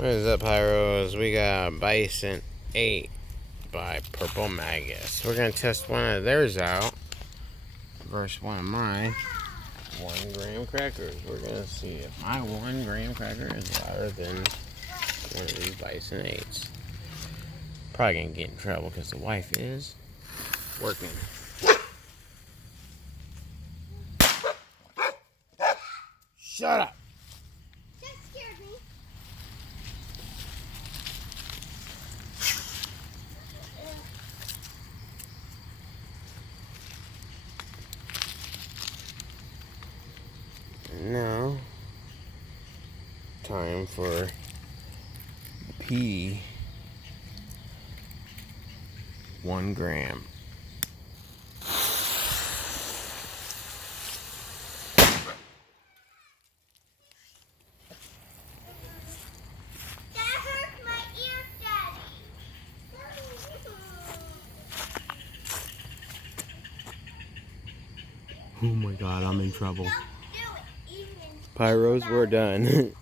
What is up, Pyros? We got Bison 8 by Purple Magus. We're going to test one of theirs out versus one of my 1 gram crackers. We're going to see if my 1 gram cracker is louder than one of these Bison 8s. Probably going to get in trouble because the wife is working. Shut up! That scared me. Now, time for P 1 gram. That hurt my ear, Daddy. Oh my god, I'm in trouble. Don't do it, even. Pyros, we're done.